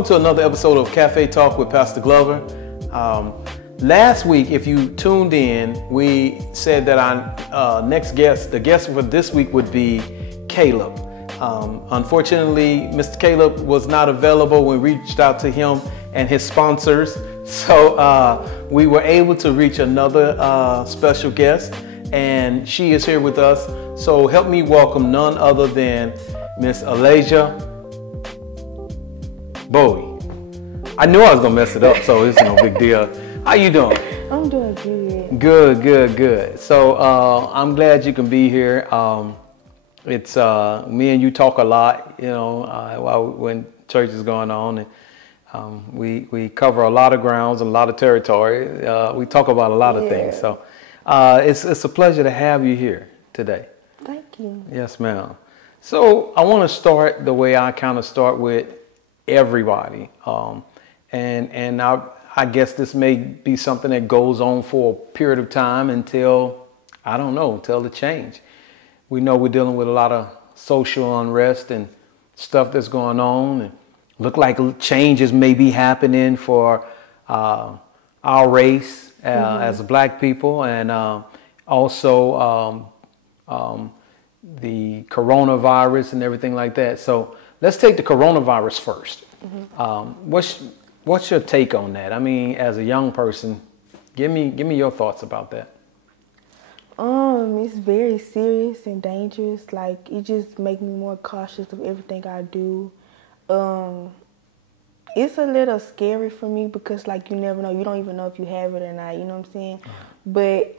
welcome to another episode of Cafe Talk with Pastor Glover. Last week, if you tuned in, we said that our next guest, the guest for this week would be Caleb. Unfortunately, Mr. Caleb was not available. We reached out to him and his sponsors. So we were able to reach another special guest, and she is here with us. So help me welcome none other than Miss Alayja Bowie. I knew I was gonna mess it up, so it's no big deal. How you doing? I'm doing good. Good. So I'm glad you can be here. It's me and you talk a lot, you know, when church is going on, and we cover a lot of grounds, a lot of territory. We talk about a lot of things. So it's a pleasure to have you here today. Thank you. Yes, ma'am. So I want to start the way I kind of start with everybody, and I guess this may be something that goes on for a period of time until, I don't know, until the change. We know we're dealing with a lot of social unrest and stuff that's going on, and look like changes may be happening for our race as Black people, and also the coronavirus and everything like that. So let's take the coronavirus first. What's your take on that? I mean, as a young person, give me your thoughts about that. It's very serious and dangerous. Like, it just makes me more cautious of everything I do. It's a little scary for me because, like, you never know. You don't even know if you have it or not. You know what I'm saying? But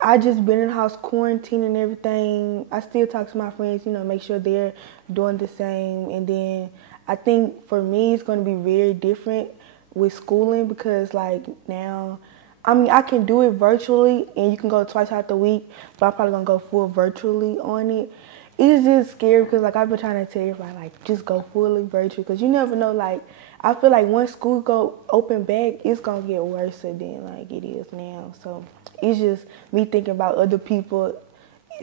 I just been in the house quarantine and everything. I still talk to my friends, you know, make sure they're doing the same. And then I think for me, it's going to be very different with schooling because, like, now, I mean, I can do it virtually and you can go twice out the week, but I'm probably going to go full virtually on it. It's just scary because, like, I've been trying to tell everybody, like, just go fully virtual because you never know, like, I feel like once school go open back, it's going to get worse than, like, it is now. So it's just me thinking about other people's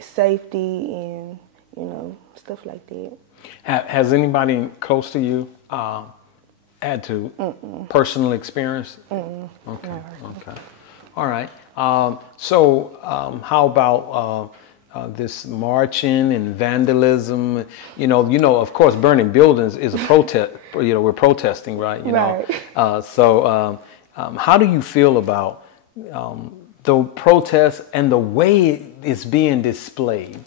safety and, you know, stuff like that. Has anybody close to you had to personal experience? Okay. All right. So how about this marching and vandalism? You know, of course, burning buildings is a protest. You know, we're protesting, right? You know. So how do you feel about the protests and the way it's being displayed?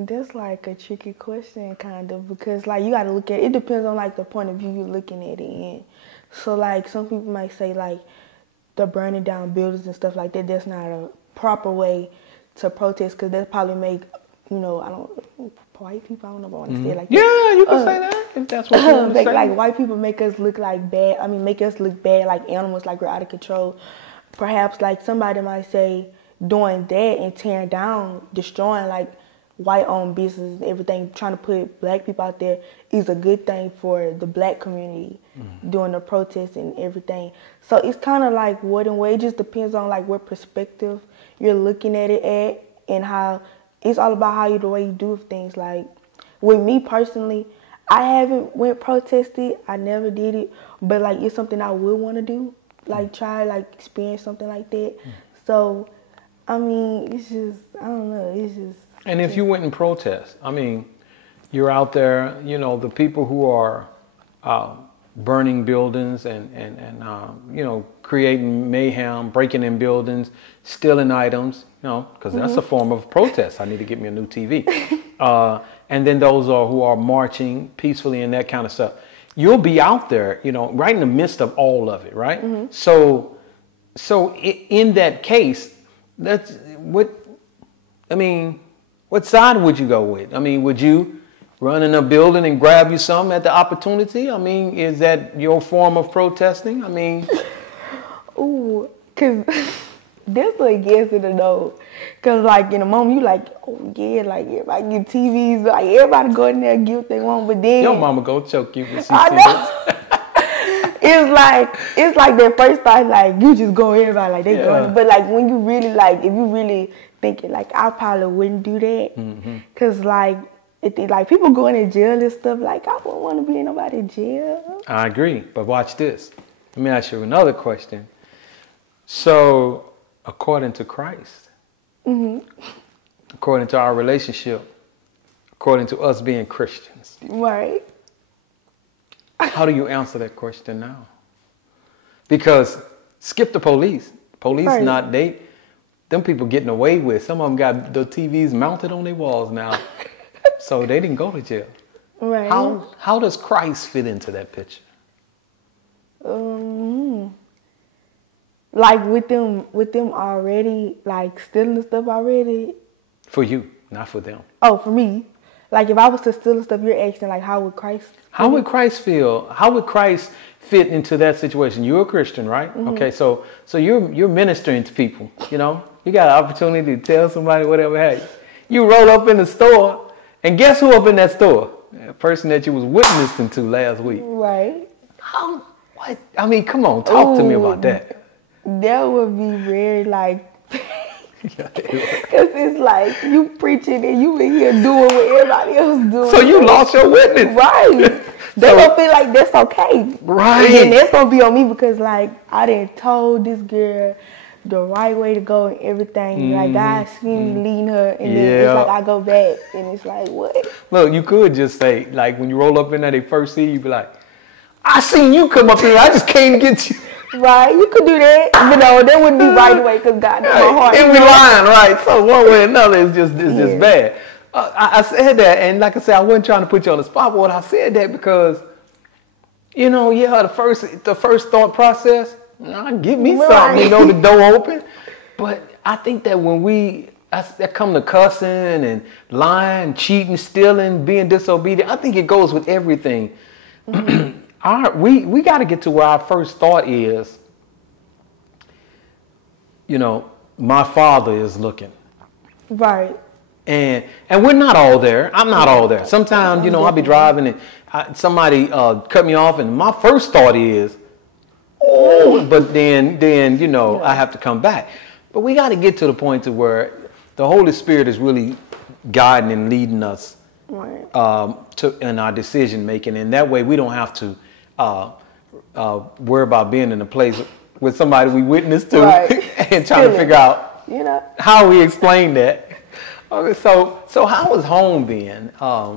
That's like a tricky question, kind of, because, like, you got to look at it. It depends on, like, the point of view you're looking at it in. So, like, some people might say, like, the burning down buildings and stuff like that, that's not a proper way to protest because that probably make, you know, white people, I don't know if I want to say it like that. Yeah, you can say that if that's what you want to say. Like, white people make us look like bad. I mean, make us look bad like animals, like we're out of control. Perhaps, like, somebody might say doing that and tearing down, destroying, like, white-owned businesses and everything, trying to put Black people out there is a good thing for the Black community doing the protests and everything. So it's kind of like what and what. It just depends on, like, what perspective you're looking at it at and how it's all about the way you do things. Like, with me personally, I haven't went protested. I never did it. But, like, it's something I would want to do, like, try, like, experience something like that. So, I mean, it's just, I don't know, it's just. And if you went and protest, I mean, you're out there, you know, the people who are burning buildings and you know, creating mayhem, breaking in buildings, stealing items, you know, because that's a form of protest. I need to get me a new TV. And then those who are marching peacefully and that kind of stuff. You'll be out there, you know, right in the midst of all of it, right? So in that case, that's what, I mean, what side would you go with? I mean, would you run in a building and grab you some at the opportunity? I mean, is that your form of protesting? I mean, ooh, cause that's a yes and a no. Cause, like, in the moment you like, oh yeah, like, everybody get TVs, like, everybody go in there and get what they want, but then your mama go choke you when she sees it. It's like that first thought, like, you just go everybody, like, they going. But, like, when you really, like, if you really thinking, like, I probably wouldn't do that. Because, like, like people going to jail and stuff. Like I wouldn't want to be in nobody's jail. I agree, but watch this. Let me ask you another question. So, according to Christ, according to our relationship, according to us being Christians, right? How do you answer that question now? Because skip the police. Police right. not them people getting away with. Some of them got the TVs mounted on their walls now, so they didn't go to jail. Right. How does Christ fit into that picture? Like with them already, like stealing the stuff already. For you, not for them. Oh, for me. Like if I was to steal the stuff, you're asking like how would Christ? How would Christ feel? How would Christ fit into that situation? You're a Christian, right? Okay, so you're ministering to people. You know, you got an opportunity to tell somebody whatever. Hey, you roll up in the store, and guess who up in that store? A person that you was witnessing to last week. Right. How? What? I mean, come on, talk to me about that. That would be very like. Because it's like you preaching and you in here doing what everybody else doing. So you lost your witness. Right. They gonna feel like that's okay. Right. And then that's gonna be on me because like I done told this girl the right way to go and everything. Like God seen me leading her and then it's like I go back and it's like what? Look, you could just say like when you roll up in there they first see you be like, I seen you come up here, I just came to get you. Right, you could do that, but no, that wouldn't be right away because God knows my heart. It be lying, right? So one way or another, it's just bad. I said that, and like I said, I wasn't trying to put you on the spot, but I said that because, you know, the first thought process, give me something, you know, the door open. But I think that when that come to cussing and lying, cheating, stealing, being disobedient, I think it goes with everything. We got to get to where our first thought is, you know, my Father is looking. Right. And we're not all there. I'm not all there. Sometimes, you know, I'll be driving and somebody cut me off and my first thought is, oh, but then, you know, I have to come back. But we got to get to the point to where the Holy Spirit is really guiding and leading us in our decision making. And that way we don't have to worry about being in a place with somebody we witnessed to and trying to figure out, you know, how we explain that. Okay, so how was home then?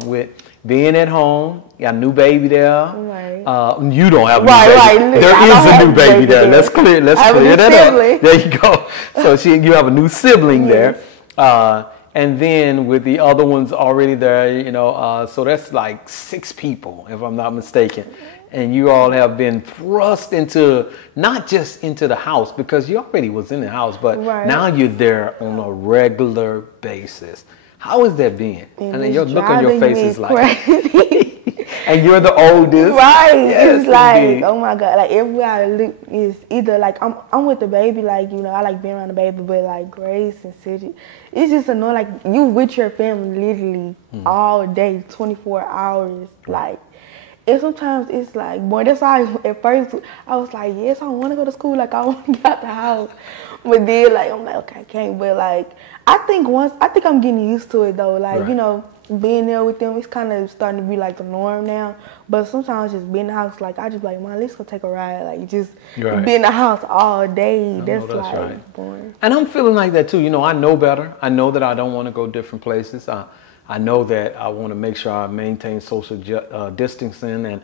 With being at home, you got a new baby there. Right. You don't have a new baby. There is a new baby there. Let's clear that up. There you go. So you have a new sibling there. And then with the other ones already there, you know, so that's like 6 people, if I'm not mistaken. And you all have been thrust into, not just into the house, because you already was in the house, but now you're there on a regular basis. How is that being? And then your look on your face is like, and you're the oldest. Right. Yes, it's like, indeed. Oh my God. Like everywhere I look is either like I'm with the baby, like, you know, I like being around the baby, but like Grace and City, it's just annoying. Like you with your family literally all day, 24 hours. Like, and sometimes it's like, boy, that's why at first I was like, yes, I want to go to school. Like I want to get out the house. But then like, I'm like, okay, I can't. But like, I think I'm getting used to it though. Like, you know, being there with them, it's kind of starting to be like the norm now. But sometimes just being in the house, like I just like, man, let's go take a ride. Like just be in the house all day. That's like boring. And I'm feeling like that too. You know, I know better. I know that I don't want to go different places. I know that I want to make sure I maintain social distancing and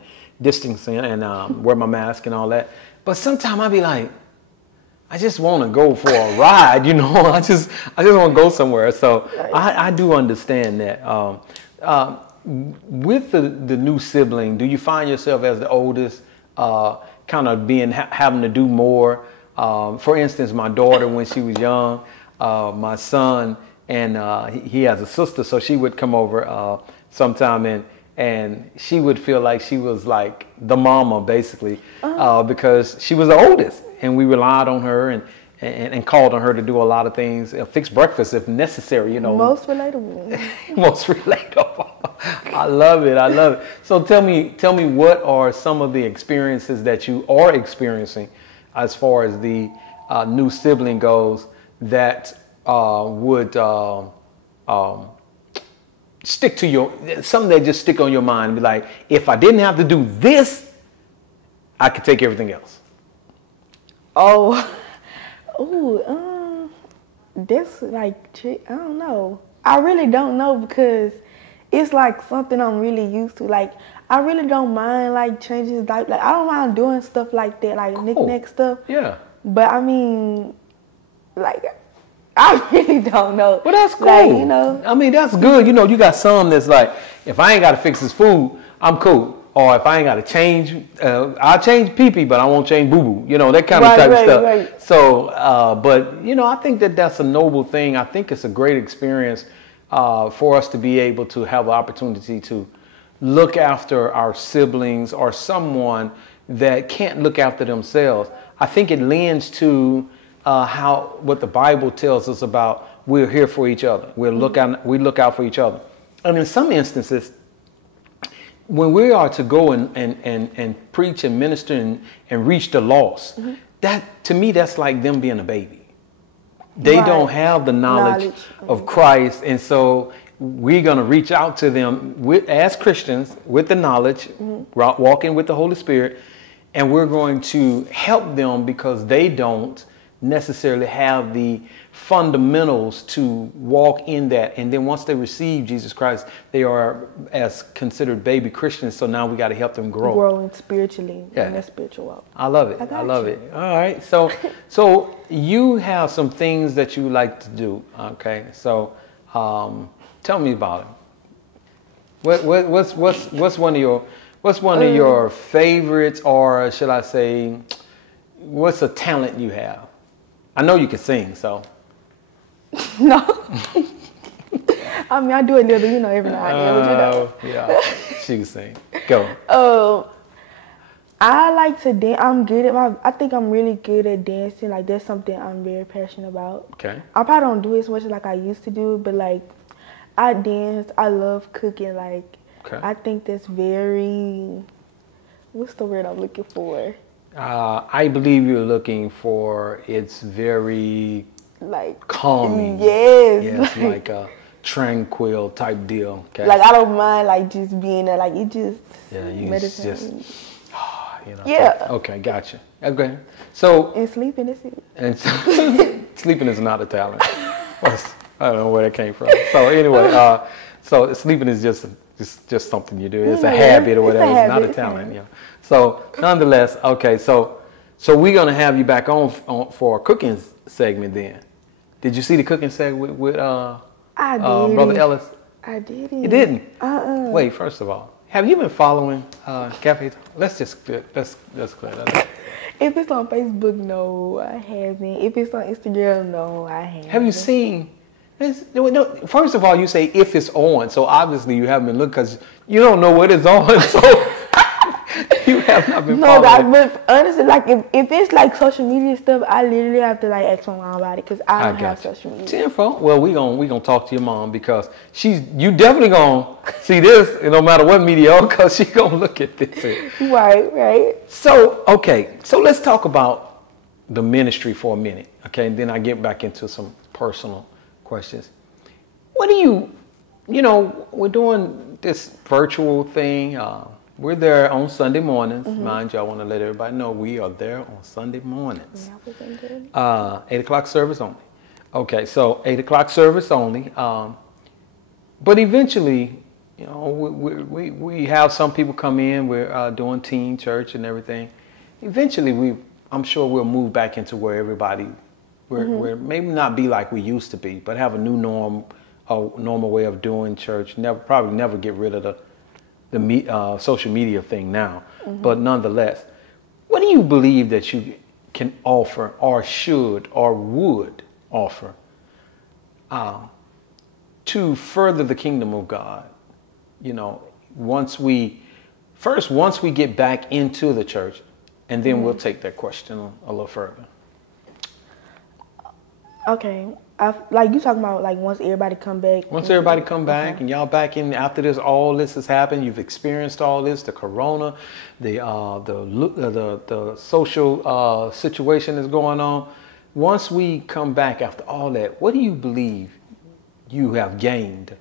wear my mask and all that. But sometimes I be like, I just want to go for a ride, you know. I just want to go somewhere. So I do understand that. With the new sibling, do you find yourself as the oldest, kind of having to do more? For instance, my daughter when she was young, my son. And he has a sister, so she would come over sometime, and she would feel like she was like the mama, basically, because she was the oldest, and we relied on her and called on her to do a lot of things, fix breakfast if necessary, you know. Most relatable. Most relatable. I love it. So tell me, what are some of the experiences that you are experiencing as far as the new sibling goes that would stick to something that just stick on your mind and be like, if I didn't have to do this, I could take everything else? Oh, that's like, I don't know. I really don't know because it's like something I'm really used to. Like, I really don't mind like changing his diaper. Like, I don't mind doing stuff like that, like knick-knack stuff. Yeah. But I mean, like, I really don't know. Well, that's cool. Like, you know. I mean, that's good. You know, you got some that's like, if I ain't got to fix his food, I'm cool. Or if I ain't got to change, I'll change pee-pee, but I won't change boo-boo. You know, that kind of type of stuff. Right. So, but, you know, I think that that's a noble thing. I think it's a great experience for us to be able to have the opportunity to look after our siblings or someone that can't look after themselves. I think it lends to what the Bible tells us about we're here for each other. We look out for each other. And in some instances, when we are to go and preach and minister and reach the lost, that to me, that's like them being a baby. They don't have the knowledge of Christ. And so we're going to reach out to them as Christians with the knowledge, walking with the Holy Spirit. And we're going to help them because they don't necessarily have the fundamentals to walk in that. And then once they receive Jesus Christ, they are as considered baby Christians. So now we got to help them grow. Growing spiritually in their spiritual walk. I love it. I love it. All right. So you have some things that you like to do. Okay. So tell me about it. What's one of your favorites, or should I say, what's a talent you have? I know you can sing, so. No. I mean, I do a little, you know, every now and then, you know. Yeah, she can sing. Go. I like to dance. I think I'm really good at dancing. Like, that's something I'm very passionate about. Okay. I probably don't do it as much like I used to do, but like, I dance. I love cooking. Like, I think that's very, what's the word I'm looking for? I believe you're looking for, it's very like calming. Yes. Yes, like a tranquil type deal. Okay. Like, I don't mind like just being there. Like, it just meditating. You know. Yeah. Okay, gotcha. Okay. So. And sleeping is it. And sleeping is not a talent. I don't know where that came from. So anyway, so sleeping is just something you do. It's a habit or whatever. It's not a talent. Yeah. So nonetheless, okay. So we're gonna have you back on for a cooking segment then. Did you see the cooking segment with Brother Ellis? I didn't. You didn't? Wait. First of all, have you been following Cafe? Let's clear that up. If it's on Facebook, no, I haven't. If it's on Instagram, no, I haven't. Have you seen? No, first of all, you say if it's on, so obviously you haven't been looking because you don't know what it's on, so you have not been following. No, but honestly, like if it's like social media stuff, I literally have to like ask my mom about it because I don't have social media. Tenfold. Well, we gonna talk to your mom because you definitely gonna see this, no matter what media, because she gonna look at this. Right. So so let's talk about the ministry for a minute, okay? And then I get back into some personal questions. What do you know, we're doing this virtual thing. We're there on Sunday mornings. Mind you, I want to let everybody know we are there on Sunday mornings. 8 o'clock service only. Okay, so 8 o'clock service only. But eventually, you know, we have some people come in. We're doing teen church and everything. Eventually, I'm sure we'll move back into where everybody. We're maybe not be like we used to be, but have a new norm, a normal way of doing church. Probably never get rid of the social media thing now. But nonetheless, what do you believe that you can offer or should or would offer to further the kingdom of God? You know, once we get back into the church, and then we'll take that question a little further. Okay, like you talking about like once everybody come back. Once everybody come back and y'all back in after this, all this has happened. You've experienced all this, the corona, the social situation is going on. Once we come back after all that, what do you believe you have gained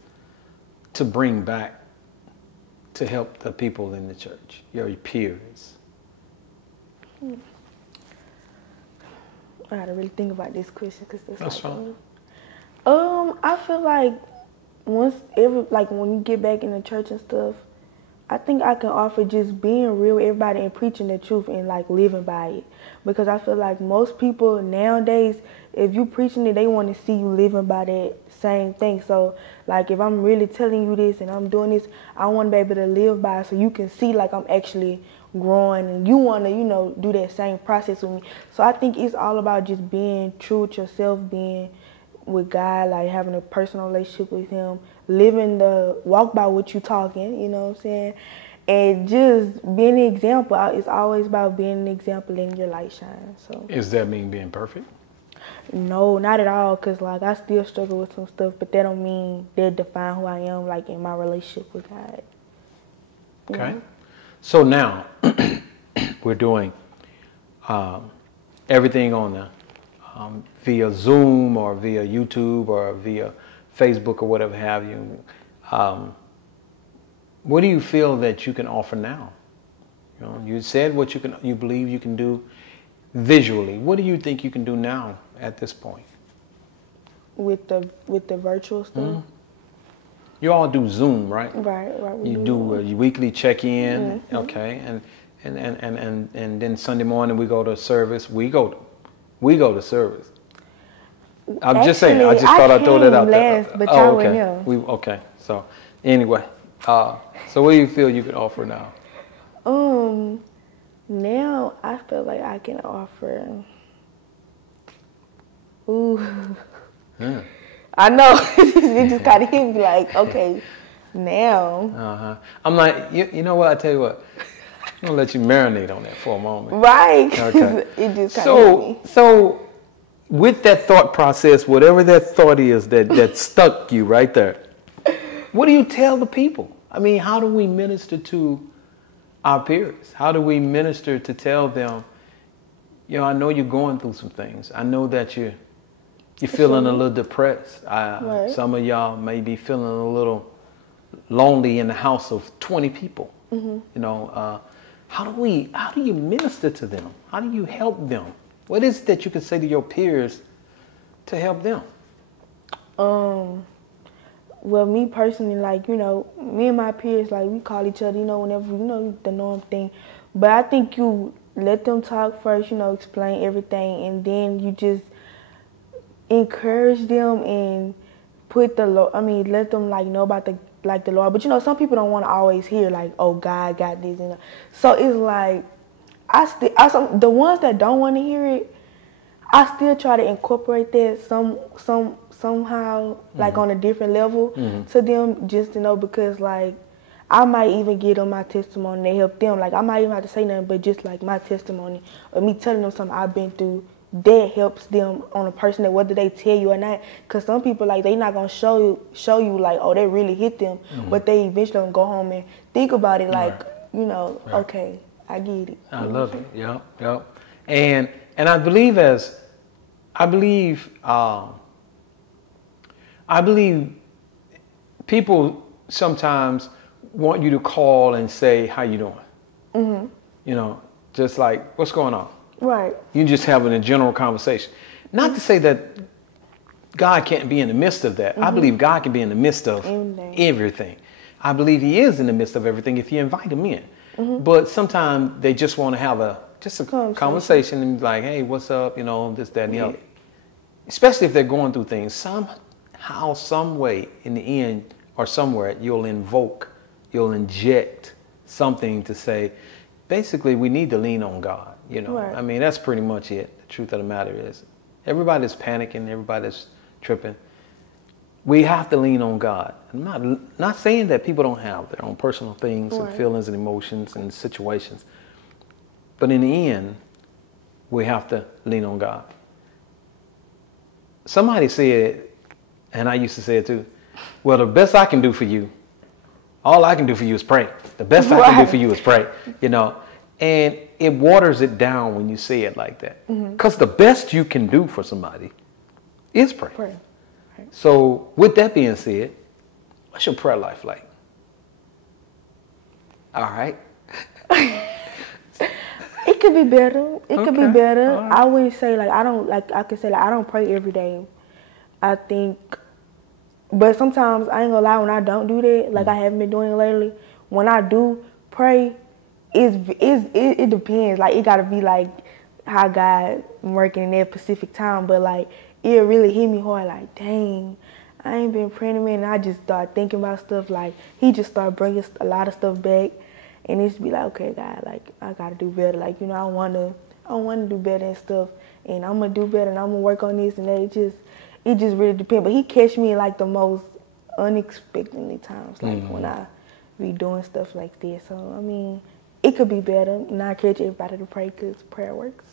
to bring back to help the people in the church, your peers? I gotta really think about this question because That's fine. I feel like when you get back in the church and stuff, I think I can offer just being real with everybody and preaching the truth and like living by it. Because I feel like most people nowadays, if you preaching it, they want to see you living by that same thing. So like if I'm really telling you this and I'm doing this, I want to be able to live by it so you can see like I'm actually growing and you want to, do that same process with me. So I think it's all about just being true with yourself, being with God, like having a personal relationship with Him, living the walk by what you talking, you know what I'm saying? And just being an example. It's always about being an example, letting your light shine. So Is that mean being perfect? no, not at all, because like I still struggle with some stuff, but that don't mean that define who I am, like in my relationship with God. Okay. So now we're doing everything on the via Zoom or via YouTube or via Facebook or whatever have you. What do you feel that you can offer now? You said what you believe you can do visually. What do you think you can do now at this point? With the virtual stuff. Mm-hmm. You all do Zoom, right? Right. You do a weekly check-in, okay, and then Sunday morning we go to service. We go to service. I'm just saying. I just thought I'd throw that out there. But y'all went here. Okay. So anyway, so what do you feel you can offer now? Now I feel like I can offer. Ooh. Yeah. I know. It just kind of hit me like, okay, now. I'm like, you know what? I tell you what. I'm gonna let you marinate on that for a moment. Right. Okay. It just kind of hit me. So with that thought process, whatever that thought is that stuck you right there, what do you tell the people? I mean, how do we minister to our peers? How do we minister to tell them, I know you're going through some things. I know that you're feeling a little depressed. Right. Some of y'all may be feeling a little lonely in the house of 20 people. How do you minister to them? How do you help them? What is it that you can say to your peers to help them? Well, me personally, like, me and my peers, like, we call each other, whenever, the norm thing. But I think you let them talk first, explain everything, and then you just encourage them and let them, like, know about the Lord. But, some people don't want to always hear, like, oh, God got this. So it's like, the ones that don't want to hear it, I still try to incorporate that somehow, like on a different level to them, just to know, because like I might even give them my testimony to help them. Like I might even have to say nothing, but just like my testimony or me telling them something I've been through, that helps them on a person, that whether they tell you or not. Because some people, like, they not gonna show you like, oh, that really hit them, but they eventually gonna go home and think about it, like, okay, I get it. I love it. Yep. And I believe people sometimes want you to call and say, how you doing? Just like, what's going on? Right. You just having a general conversation. Not to say that God can't be in the midst of that. I believe God can be in the midst of everything. I believe He is in the midst of everything if you invite Him in. But sometimes they just want to have a conversation and be like, hey, what's up? This, that, and the other. Especially if they're going through things. Somehow, some way, in the end or somewhere, you'll inject something to say, basically, we need to lean on God. Right. I mean, that's pretty much it. The truth of the matter is, everybody's panicking, everybody's tripping. We have to lean on God. I'm not saying that people don't have their own personal things and feelings and emotions and situations. But in the end, we have to lean on God. Somebody said, and I used to say it too, well, the best I can do for you, all I can do for you is pray. The best I can do for you is pray, And it waters it down when you say it like that. Because the best you can do for somebody is pray. Right. So with that being said, What's your prayer life like? All right. It could be better. It could be better. Right. I wouldn't say like I could say like I don't pray every day. I think, but sometimes I ain't gonna lie, when I don't do that, like I haven't been doing it lately. When I do pray, it depends. Like it gotta be like how God working in that specific time. But like it really hit me hard. Like dang, I ain't been praying a minute. And I just start thinking about stuff. Like he just started bringing a lot of stuff back. And it's be like, okay, God, like I gotta do better. Like, you know, I wanna do better and stuff. And I'm gonna do better and I'm gonna work on this and that. It just really depends. But he catch me in like the most unexpectedly times, like when I be doing stuff like this. So I mean, it could be better. And I encourage everybody to pray because prayer works.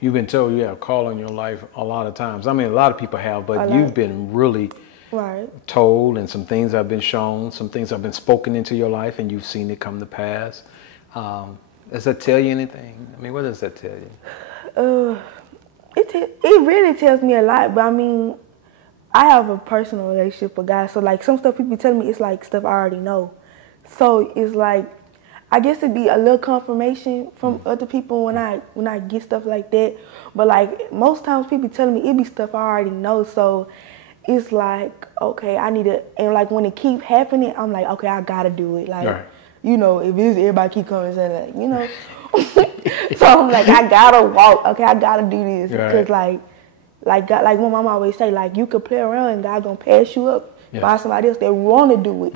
You've been told you have a call in your life a lot of times. I mean, a lot of people have, but you've been really told, and some things have been shown, some things have been spoken into your life, and you've seen it come to pass. Does that tell you anything? I mean, what does that tell you? It really tells me a lot, but I mean, I have a personal relationship with God, so like some stuff people tell me, it's like stuff I already know. So it's like, I guess it'd be a little confirmation from other people when I get stuff like that. But like most times people telling me it be stuff I already know, so it's like, okay, I need to, and like when it keep happening, I'm like, okay, I gotta do it. Like, you know, if it's everybody keep coming and saying like, you know, so I'm like, I gotta walk. Okay, I gotta do this because like God, like my mom always say, like you could play around and God gonna pass you up by somebody else that wanna do it.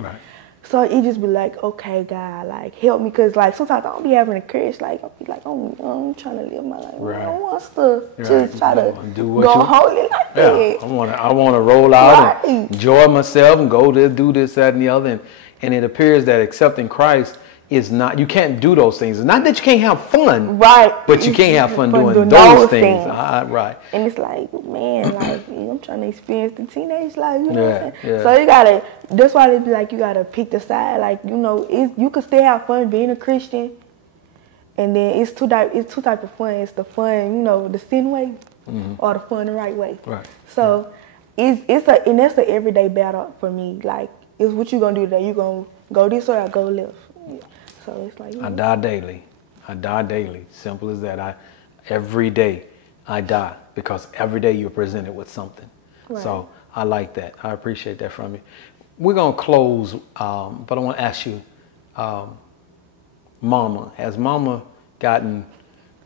So it just be like, okay, God, like help me, because like sometimes I don't be having the courage. Like I'll be like, I'm trying to live my life. I don't want to just try to go holy like that. I want to roll out and enjoy myself and go to do this, that, and the other. And it appears that accepting Christ is not. You can't do those things. It's not that you can't have fun, but you can't have fun doing those things. And it's like, man, like I'm trying to experience the teenage life. You know what I'm saying? So you gotta. That's why they be like, you gotta pick the side. Like, you know, you can still have fun being a Christian, and then it's two type of fun. It's the fun, you know, the sin way, or the fun the right way. So and that's an everyday battle for me. Like, it's what you gonna do today. You gonna go this way or go left. So it's like, I die daily. I die daily. Simple as that. Every day I die, because every day you're presented with something. So I like that. I appreciate that from you. We're going to close, but I want to ask you, Mama, has Mama gotten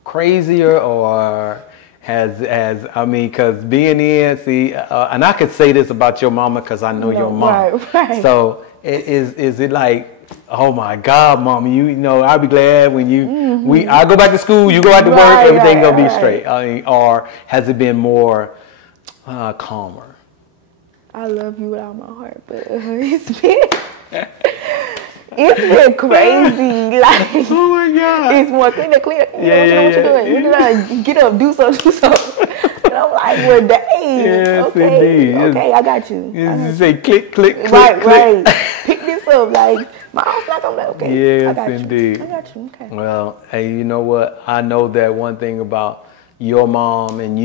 crazier, or I mean, because being in, and I could say this about your mama because I know your mom. So is it like, oh my God, Mama, you know, I'll be glad when I go back to school, you go back to work, everything gonna be straight. I mean, or has it been more calmer? I love you with all my heart, but it's been crazy. Like, oh my God, it's more clean. What you doing? Get up, do something. And I'm like, well, dang. Yes, okay, indeed. Okay, I got you. You say click, click, click, right. Pick this up, like my arm's like, I'm like, okay. Yes, I got indeed. I got you. Okay. Well, hey, you know what? I know that one thing about your mom and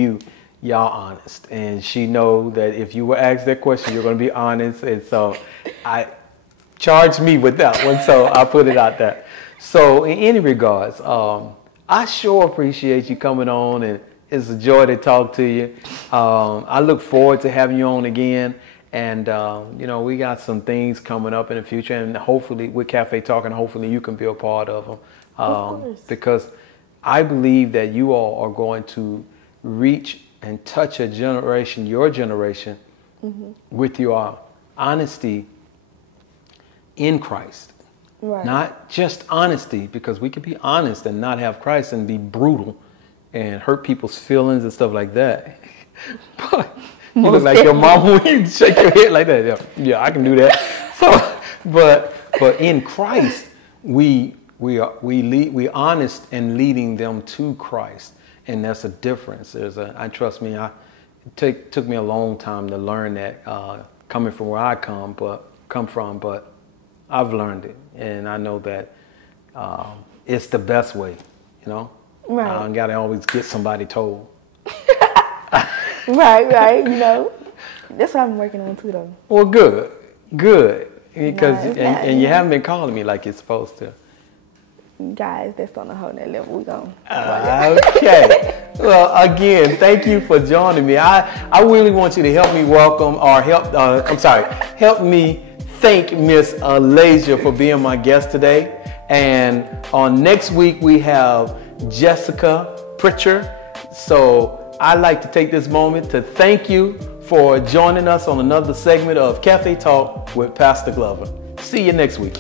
y'all honest, and she know that if you were asked that question, you're going to be honest, and so I charged me with that one, so I put it out there. So in any regards, I sure appreciate you coming on, and it's a joy to talk to you. I look forward to having you on again, and you know, we got some things coming up in the future, and hopefully with Cafe Talking, hopefully you can be a part of them, because I believe that you all are going to reach and touch a generation, your generation, with your honesty in Christ. Not just honesty, because we can be honest and not have Christ and be brutal and hurt people's feelings and stuff like that. But you look like your mom when you shake your head like that. Yeah, I can do that. So, but in Christ, we honest and leading them to Christ. And that's a difference. Trust me, it took me a long time to learn that, coming from where I come from, but I've learned it, and I know that it's the best way, you know. I don't gotta always get somebody told. right. You know, that's what I'm working on too, though. Well, good. Good, because Nah, it's and not. you haven't been calling me like you're supposed to. Guys, that's on a whole nother level. We gon' Okay. Well, again, thank you for joining me. I really want you to help me welcome, or help me thank Miss Alayja for being my guest today. And on next week, we have Jessica Pritchard. So I'd like to take this moment to thank you for joining us on another segment of Cafe Talk with Pastor Glover. See you next week.